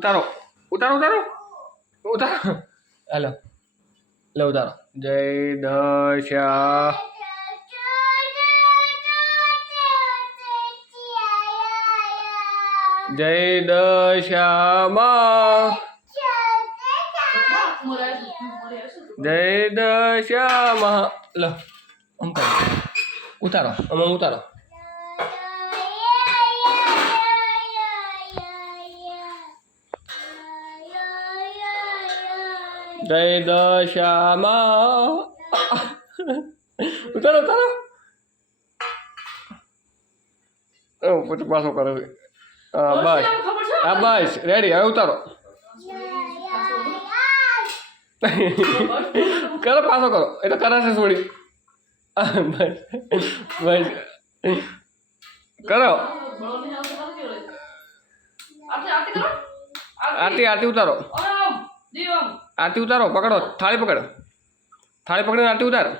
ઉતારો ઉતારો ઉતારો ઉતારો હાલો લે ઉતારો જય દશા જય દશામાં જય દશામાં લો આમ કરો ઉતારો આમાં ઉતારો જય દશામાં ઉતારો ઉતારો પછી પાછો કરો બસ હા બસ રેડી હવે ઉતારો કરો પાછો કરો એ તો કરાશે થોડી બસ બસ કરો આરતી આરતી ઉતારો આરતી ઉતારો પકડો થાળી પકડો થાળી પકડીને આરતી ઉતારો